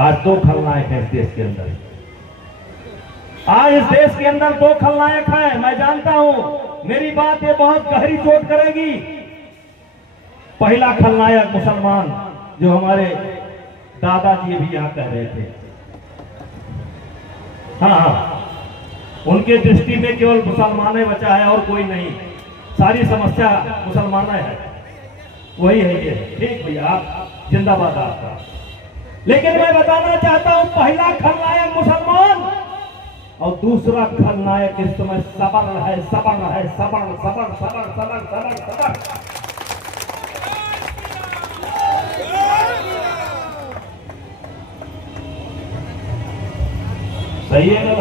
आज दो खलनायक हैं इस देश के अंदर। आज इस देश के अंदर दो खलनायक हैं। मैं जानता हूं मेरी बात ये बहुत गहरी चोट करेगी। पहला खलनायक मुसलमान, जो हमारे दादाजी भी यहां कह रहे थे। हाँ, उनके दृष्टि में केवल मुसलमान ही बचा है और कोई नहीं। सारी समस्या मुसलमान है, वही है ये। ठीक भैया, आप जिंदाबाद आपका। लेकिन मैं बताना चाहता हूं, पहला खलनायक मुसलमान और दूसरा खलनायक इस समय सबर है, सबर है, सबर सबर सबर सबर सबर सबर। सही है ना?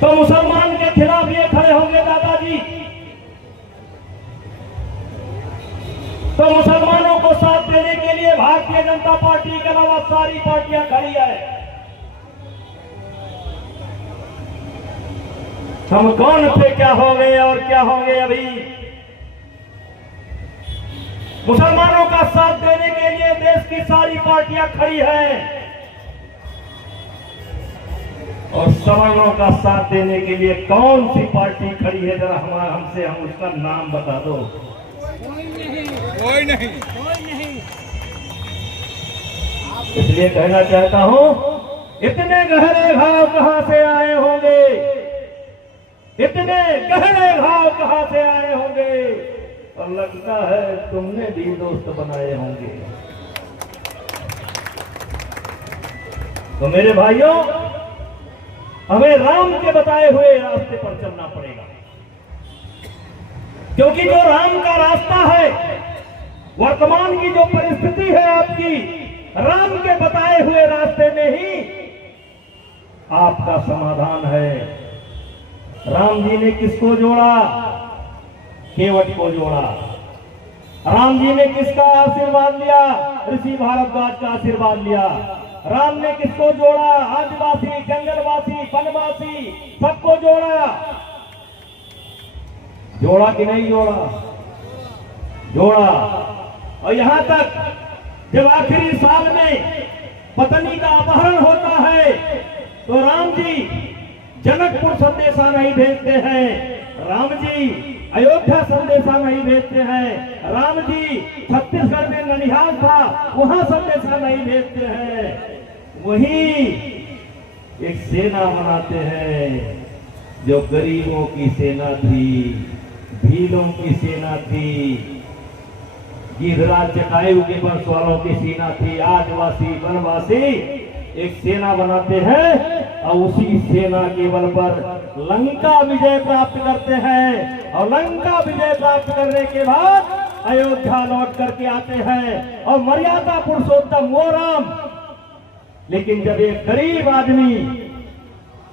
तो मुसलमान के खिलाफ ये खड़े होंगे दादाजी, तो मुसलमानों को साथ देने के लिए भारतीय जनता पार्टी के अलावा सारी पार्टियां खड़ी है। हम कौन थे, क्या हो गए और क्या होंगे अभी। मुसलमानों का साथ देने के लिए देश की सारी पार्टियां खड़ी हैं और सवर्णों का साथ देने के लिए कौन सी पार्टी खड़ी है, जरा हमसे हम उसका नाम बता दो। कोई नहीं। इसलिए कहना चाहता हूं, इतने गहरे भाव कहां से आए होंगे, इतने गहरे भाव कहां से आए होंगे, और लगता है तुमने भी दोस्त बनाए होंगे। तो मेरे भाइयों, हमें राम के बताए हुए रास्ते पर चलना पड़ेगा, क्योंकि जो राम का रास्ता है, वर्तमान की जो परिस्थिति है आपकी, राम के बताए हुए रास्ते में ही आपका समाधान है। राम जी ने किसको जोड़ा? केवट को जोड़ा। राम जी ने किसका आशीर्वाद लिया? ऋषि भारद्वाज का आशीर्वाद लिया। राम ने किसको जोड़ा? आदिवासी, जंगलवासी, वनवासी, सबको जोड़ा। जोड़ा कि नहीं जोड़ा? जोड़ा। और यहां तक जब आखिरी साल में पत्नी का अपहरण होता है, तो राम जी जनकपुर संदेशा नहीं भेजते हैं, राम जी अयोध्या संदेशा नहीं भेजते हैं, राम जी छत्तीसगढ़ में ननिहाल था वहां संदेशा नहीं भेजते हैं। वही एक सेना बनाते हैं जो गरीबों की सेना थी, भीलों की सेना थी, गिधराज जटायु के वंश वालों की सेना थी, आदिवासी वनवासी एक सेना बनाते हैं और उसी सेना के बल पर लंका विजय प्राप्त करते हैं, और लंका विजय प्राप्त करने के बाद अयोध्या लौट करके आते हैं और मर्यादा पुरुषोत्तम वो राम। लेकिन जब एक गरीब आदमी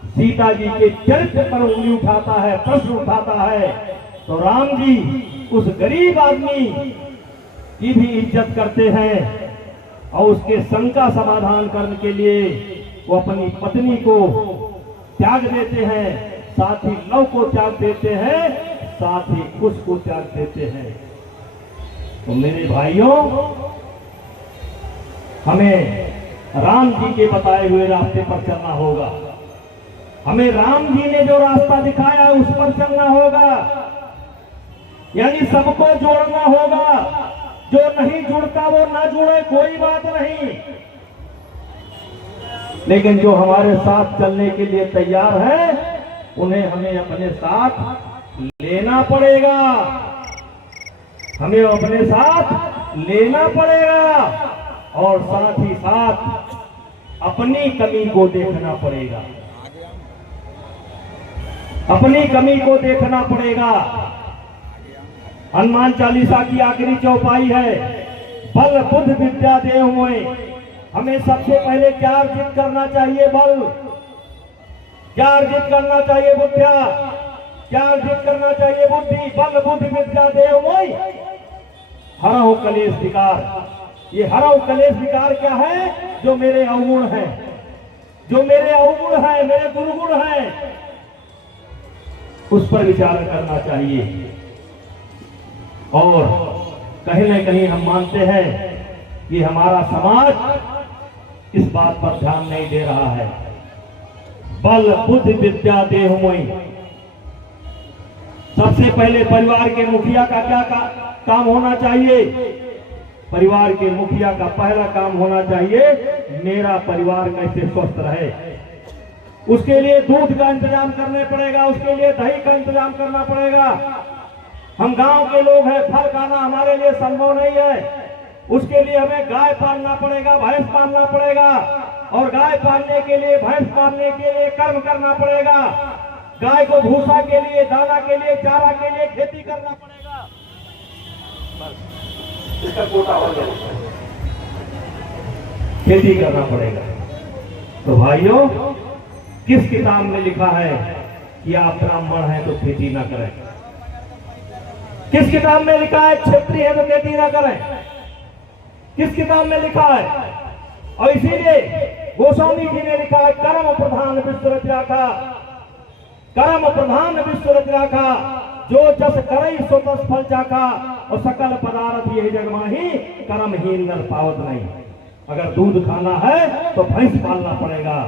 सीता जी के चरित्र पर उंगली उठाता है, प्रश्न उठाता है, तो राम जी उस गरीब आदमी की भी इज्जत करते हैं और उसके शंका समाधान करने के लिए वो अपनी पत्नी को त्याग देते हैं, साथ ही लव को त्याग देते हैं, साथ ही कुश को त्याग देते हैं। तो मेरे भाइयों, हमें राम जी के बताए हुए रास्ते पर चलना होगा। हमें राम जी ने जो रास्ता दिखाया उस पर चलना होगा, यानी सबको जोड़ना होगा। जो नहीं जुड़ता वो ना जुड़े, कोई बात नहीं, लेकिन जो हमारे साथ चलने के लिए तैयार है उन्हें हमें अपने साथ लेना पड़ेगा, हमें अपने साथ लेना पड़ेगा, और साथ ही साथ अपनी कमी को देखना पड़ेगा, अपनी कमी को देखना पड़ेगा। हनुमान चालीसा की आखिरी चौपाई है, बल बुद्धि विद्या देव मोए। हमें सबसे पहले क्या अर्जित करना चाहिए? बल। क्या अर्जित करना चाहिए? बुद्धिया। क्या अर्जित करना चाहिए? बुद्धि। बल बुद्धि विद्या देव मोए। हरहु कलेश विकार। ये हरहु कलेश विकार क्या है? जो मेरे अवगुण है, जो मेरे अवगुण है, मेरे दुर्गुण है, उस पर विचार करना चाहिए। और कहीं न कहीं हम मानते हैं कि हमारा समाज इस बात पर ध्यान नहीं दे रहा है। बल बुद्धि विद्या देहु मोहि। सबसे पहले परिवार के मुखिया का क्या काम होना चाहिए? परिवार के मुखिया का पहला काम होना चाहिए मेरा परिवार कैसे स्वस्थ रहे। उसके लिए दूध का इंतजाम करने पड़ेगा, उसके लिए दही का इंतजाम करना पड़ेगा। हम गांव के लोग हैं, फल खाना हमारे लिए संभव नहीं है। उसके लिए हमें गाय पालना पड़ेगा, भैंस पालना पड़ेगा, और गाय पालने के लिए, भैंस पालने के लिए कर्म करना पड़ेगा। गाय को भूसा के लिए, दाना के लिए, चारा के लिए खेती करना पड़ेगा। इसका कोटा हो जाएगा, खेती करना पड़ेगा। तो भाइयों, किस किताब में लिखा है कि आप ब्राह्मण हैं तो खेती ना करें? किस किताब में लिखा है क्षत्रिय है तो खेती ना करें? किस किताब में लिखा है? और इसीलिए गोस्वामी जी ने लिखा है कर्म प्रधान विश्व रचा का, कर्म प्रधान विश्व रचा का, जो जस करई सो तस फल चाखा, और सकल पदार्थ यही जग माही, कर्महीन नर पावत नहीं। अगर दूध खाना है तो भैंस पालना पड़ेगा,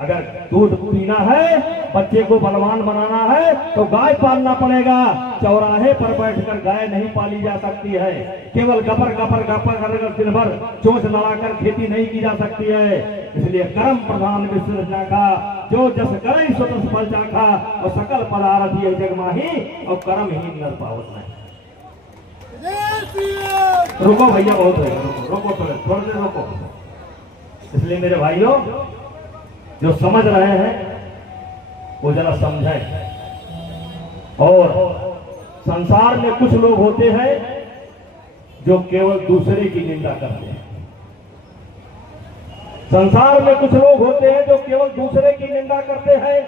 अगर दूध पीना है, बच्चे को बलवान बनाना है तो गाय पालना पड़ेगा। चौराहे पर बैठकर गाय नहीं पाली जा सकती है, केवल गपर गपर गपर कर दिन भर चोंच लड़ाकर खेती नहीं की जा सकती है। इसलिए कर्म प्रधान विश्व रचा का, जो जस करई सो तस फल चाखा, और सकल पदार्थ ये जग माही, और कर्महीन नर पावत नहीं। रुको भैया, बहुत है, रुको थोड़ी देर रुको। इसलिए मेरे भाइयों, जो समझ रहे हैं वो जरा समझें। और संसार में कुछ लोग होते हैं जो केवल दूसरे की निंदा करते हैं। संसार में कुछ लोग होते हैं जो केवल दूसरे की निंदा करते हैं,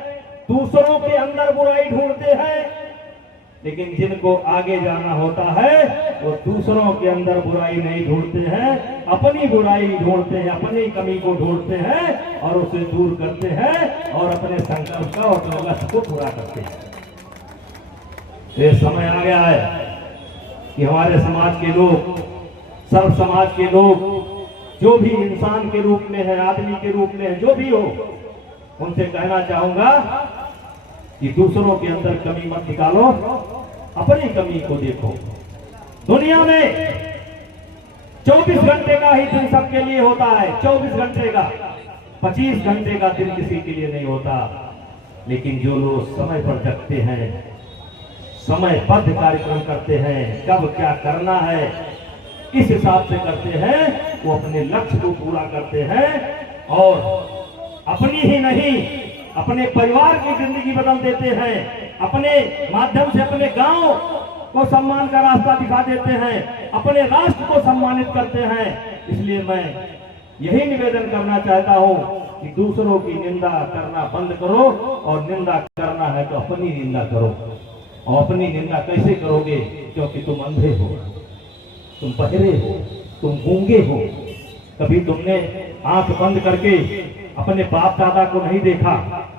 दूसरों के अंदर बुराई ढूंढते हैं। लेकिन जिनको आगे जाना होता है वो दूसरों के अंदर बुराई नहीं ढूंढते हैं, अपनी बुराई ढूंढते हैं, अपनी कमी को ढूंढते हैं और उसे दूर करते हैं, और अपने संकल्प का और अपने लक्ष्य को पूरा करते हैं। ये समय आ गया है कि हमारे समाज के लोग, सर्व समाज के लोग, जो भी इंसान के रूप में है, आदमी के रूप में है, जो भी हो, उनसे कहना चाहूंगा कि दूसरों के अंदर कमी मत निकालो, अपनी कमी को देखो। दुनिया में 24 घंटे का ही दिन सबके लिए होता है, 24 घंटे का, 25 घंटे का दिन किसी के लिए नहीं होता। लेकिन जो लोग समय पर जगते हैं, समयबद्ध कार्यक्रम करते हैं, कब क्या करना है इस हिसाब से करते हैं, वो अपने लक्ष्य को पूरा करते हैं, और अपनी ही नहीं अपने परिवार की जिंदगी बदल देते हैं, अपने माध्यम से अपने गांव को सम्मान का रास्ता दिखा देते हैं, अपने राष्ट्र को सम्मानित करते हैं। इसलिए मैं यही निवेदन करना चाहता हूं कि दूसरों की निंदा करना बंद करो, और निंदा करना है तो अपनी निंदा करो। और अपनी निंदा कैसे करोगे? क्योंकि तुम अंधे हो, तुम बहरे हो, तुम गूंगे हो। कभी तुमने आंख बंद करके अपने बाप दादा को नहीं देखा,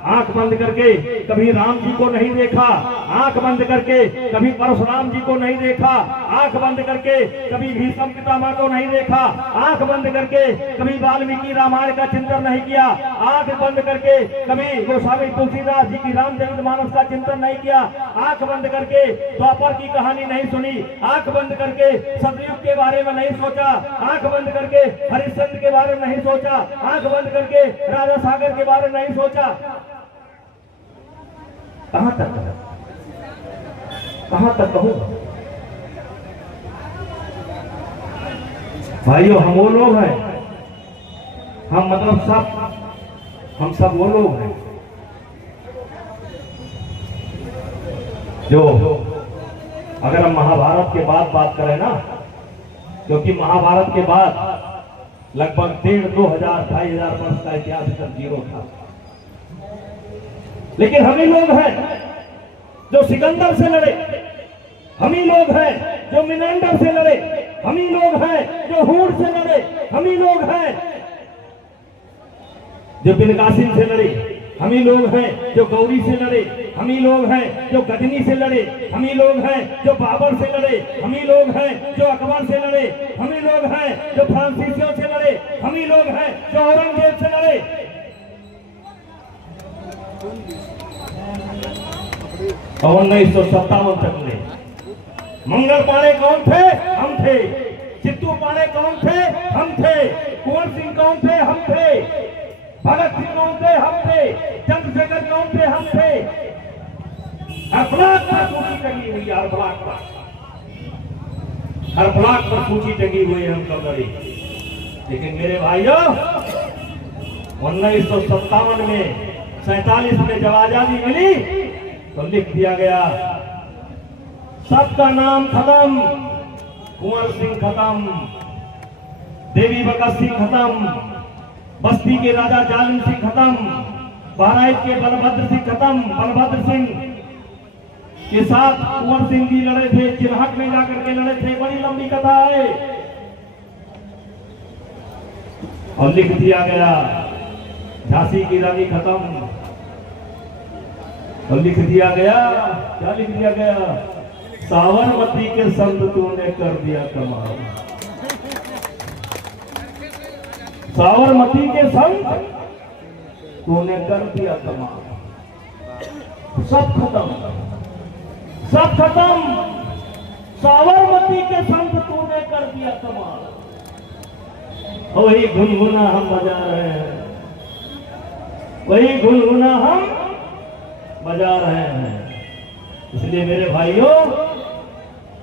आंख बंद करके कभी राम जी को नहीं देखा, आंख बंद करके कभी परशुराम जी को नहीं देखा, आंख बंद करके कभी भीष्म पितामह को नहीं देखा, आंख बंद करके कभी वाल्मीकि रामायण का चिंतन नहीं किया, आंख बंद करके कभी गोस्वामी तुलसीदास जी की रामचरितमानस का चिंतन नहीं किया, आंख बंद करके द्वापर की कहानी नहीं सुनी, आंख बंद करके सतयुग के बारे में नहीं सोचा, आंख बंद करके हरिश्चंद्र के बारे में नहीं सोचा, आंख बंद करके राजा सागर के बारे में नहीं सोचा। कहां तक कहूं? भाइयों, हम वो लोग हैं, हम हम सब वो लोग हैं जो, अगर हम महाभारत के बाद बात करें ना, क्योंकि महाभारत के बाद लगभग 1,500-2,000 वर्ष का इतिहास इधर जीरो था। लेकिन हम ही लोग हैं जो सिकंदर से लड़े, हम ही लोग हैं जो मिनेंडर से लड़े, हम ही लोग हैं जो हूर से लड़े, हम ही लोग हैं जो बिन कासिम से लड़े, हम ही लोग हैं जो गौरी से लड़े, हम ही लोग हैं जो गजनी से लड़े, हम ही लोग हैं जो बाबर से लड़े, हम ही लोग हैं जो अकबर से लड़े, हम ही लोग हैं जो फ्रांसीसियों से लड़े, हम ही लोग हैं जो औरंगजेब से लड़े। 1957 तक में मंगल पांडे कौन थे? हम थे। चित्तू पांडे कौन थे? हम थे। कुंवर सिंह कौन थे? हम थे। भगत सिंह कौन थे? हम थे। चंद्रशेखर कौन थे? हम थे। हर ब्लॉक पर सूची टंगी हुई है, हर ब्लॉक पर, हर ब्लॉक पर सूची टंगी हुई है हम कब लड़े। लेकिन मेरे भाइयों 1957 में 47 में जब आजादी मिली तो लिख दिया गया सबका नाम खत्म, कुंवर सिंह खत्म, देवी भगत सिंह खत्म, बस्ती के राजा जालिम सिंह खत्म, बहराइच के बलभद्र सिंह खत्म। बलभद्र सिंह के साथ कुंवर सिंह जी लड़े थे, चिन्हट में जाकर के लड़े थे, बड़ी लंबी कथा है। और लिख दिया गया झांसी की रानी खत्म, और लिख दिया गया, क्या लिख दिया गया? साबरमती के संत तूने कर दिया कमाल, साबरमती के संत तूने कर दिया कमाल। सब खत्म, सब खत्म, साबरमती के संत तूने कर दिया कमाल। वही गुनगुना हम बजा रहे हैं, वही गुनगुना हम बजा रहे हैं। इसलिए मेरे भाइयों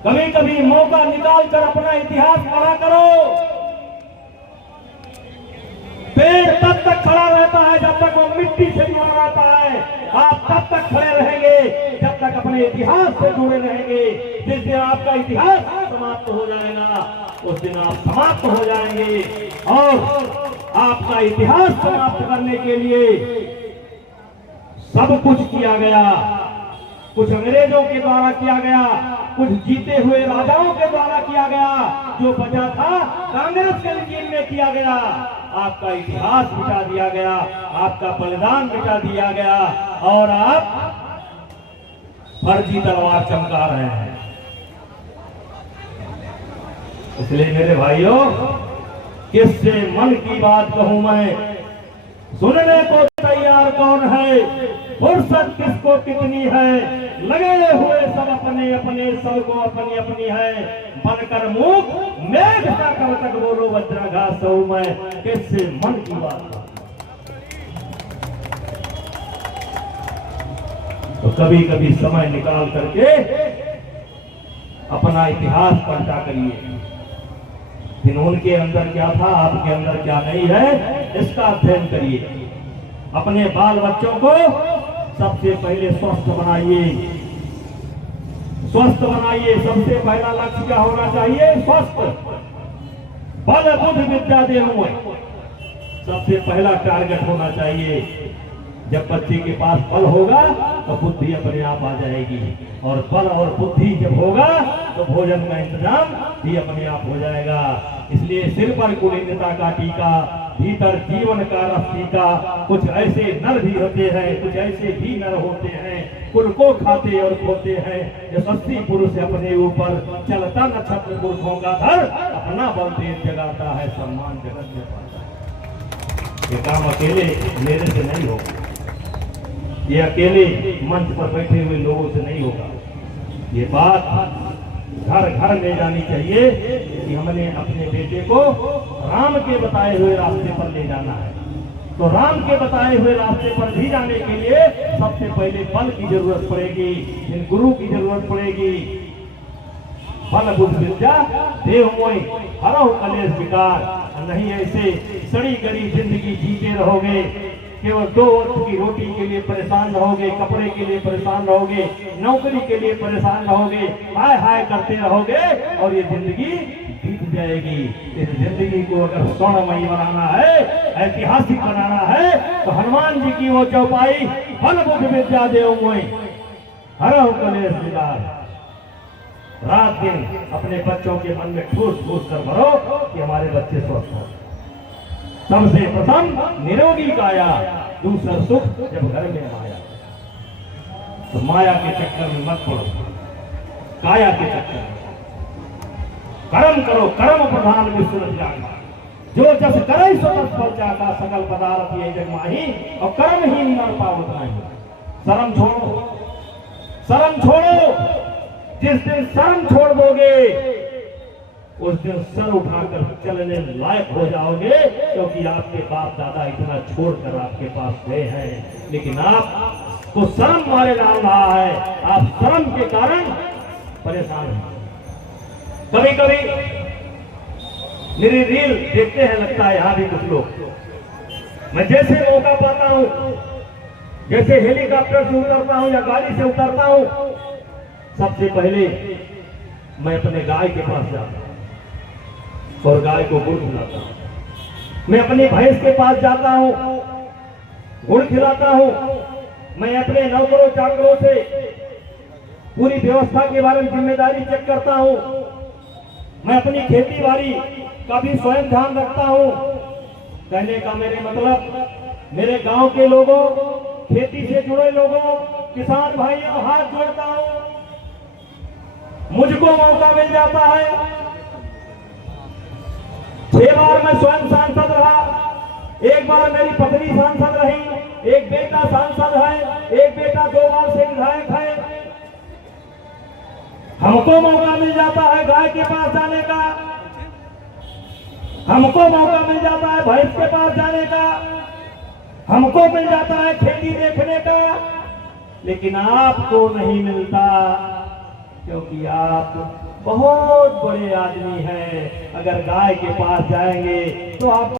कभी कभी मौका निकाल कर अपना इतिहास पढ़ा करो। पेड़ तब तक खड़ा रहता है जब तक वो मिट्टी से जुड़ा रहता है। आप तब तक खड़े रहेंगे जब तक अपने इतिहास से जुड़े रहेंगे। जिस दिन आपका इतिहास समाप्त हो जाएगा उस दिन आप समाप्त हो जाएंगे। और आपका इतिहास समाप्त करने के लिए सब कुछ किया गया, कुछ अंग्रेजों के द्वारा किया गया, कुछ जीते हुए राजाओं के द्वारा किया गया, जो बचा था कांग्रेस के रजीम में किया गया। आपका इतिहास मिटा दिया गया, आपका बलिदान मिटा दिया गया, और आप फर्जी तलवार चमका रहे हैं। इसलिए मेरे भाइयों किससे मन की बात कहूं मैं, सुनने को तैयार कौन है, फुर्सत किसको कितनी है, लगे हुए सब अपने अपने, सबको अपनी अपनी है। बनकर मूक मेघ सा कब तक बोलो वज्राघात सौ मैं, किससे मन की बात। तो कभी कभी समय निकाल करके अपना इतिहास पलटा करिए। उनके अंदर क्या था, आपके अंदर क्या नहीं है, इसका अध्ययन करिए। अपने बाल बच्चों को सबसे पहले स्वस्थ बनाइए, स्वस्थ बनाइए। सबसे पहला लक्ष्य क्या होना चाहिए? स्वस्थ। बल बुद्धि विद्या देहु सबसे पहला टारगेट होना चाहिए। जब बच्चे के पास बल होगा तो बुद्धि अपने आप आ जाएगी, और बल और बुद्धि जब होगा तो भोजन का इंतजाम भी अपने आप हो जाएगा। इसलिए सिर पर कुलीनता का टीका, भीतर जीवन का रस टीका। कुछ ऐसे नर भी होते हैं, कुछ ऐसे भी नर होते हैं, कुल को खाते और खोते हैं। यशस्वी पुरुष अपने ऊपर चलता नक्षत्र पुरुषों का धर, अपना बल तेज जगाता है, सम्मान जगत में पाता है। ये काम अकेले मेरे से नहीं होगा, ये अकेले मंच पर बैठे हुए लोगों से नहीं होगा। ये बात घर घर ले जानी चाहिए कि हमने अपने बेटे को राम के बताए हुए रास्ते पर ले जाना है। तो राम के बताए हुए रास्ते पर भी जाने के लिए सबसे पहले बल की जरूरत पड़ेगी, गुरु की जरूरत पड़ेगी। बल बुद्धि विद्या देव मोहि हरहु कलेश विकार। नहीं ऐसे सड़ी गली जिंदगी जीते रहोगे, केवल 2 वक्त की रोटी के लिए परेशान रहोगे, कपड़े के लिए परेशान रहोगे, नौकरी के लिए परेशान रहोगे, हाय हाय करते रहोगे, और ये जिंदगी बीत जाएगी। इस जिंदगी को अगर स्वर्णमयी बनाना है, ऐतिहासिक बनाना है, तो हनुमान जी की वो चौपाई, बल बुद्धि विद्या देव मोहि हरहु कलेश विकार। रात दिन अपने बच्चों के मन में ठूस ठूस कर भरो कि हमारे बच्चे स्वस्थ हो। सबसे प्रथम निरोगी काया, दूसरा सुख जब घर में आया। तो माया के चक्कर में मत पड़ो, काया के चक्कर में कर्म करो। कर्म प्रधान विष्णु जाना, जो जस करे सो तस फल जाता, सकल पदार्थ ये जग माही, और कर्म ही न पावत नहीं। शर्म छोड़ो, शर्म छोड़ो। जिस दिन शर्म छोड़ दोगे उस दिन सर उठाकर चलने लायक हो जाओगे, क्योंकि आपके बाप दादा इतना छोड़कर आपके पास गए हैं। लेकिन आप तो शर्म मारे डाल रहा है, आप शर्म के कारण परेशान हैं। कभी कभी मेरी रील देखते हैं, लगता है यहां भी कुछ लोग, मैं जैसे मौका पाता हूं, जैसे हेलीकॉप्टर से उतरता हूं या गाड़ी से उतरता हूं, सबसे पहले मैं अपने गाय के पास जाता हूं और गाय को गुड़ खिलाता हूं। मैं अपनी भैंस के पास जाता हूं, गुड़ खिलाता हूं। मैं अपने नौकरों चाकरों से पूरी व्यवस्था के बारे में जिम्मेदारी चेक करता हूं। मैं अपनी खेती बाड़ी का भी स्वयं ध्यान रखता हूं। कहने का मेरे मतलब, मेरे गांव के लोगों, खेती से जुड़े लोगों, किसान भाइयों, हाथ जोड़ता हूं। मुझको मौका मिल जाता है, 6 बार मैं स्वयं सांसद रहा, 1 बार मेरी पत्नी सांसद रही, 1 बेटा सांसद है, 1 बेटा 2 बार से विधायक है। हमको मौका मिल जाता है गाय के पास जाने का, हमको मौका मिल जाता है भैंस के पास जाने का, हमको मिल जाता है खेती देखने का। लेकिन आपको नहीं मिलता, क्योंकि आप बहुत बड़े आदमी हैं। अगर गाय के पास जाएंगे तो आप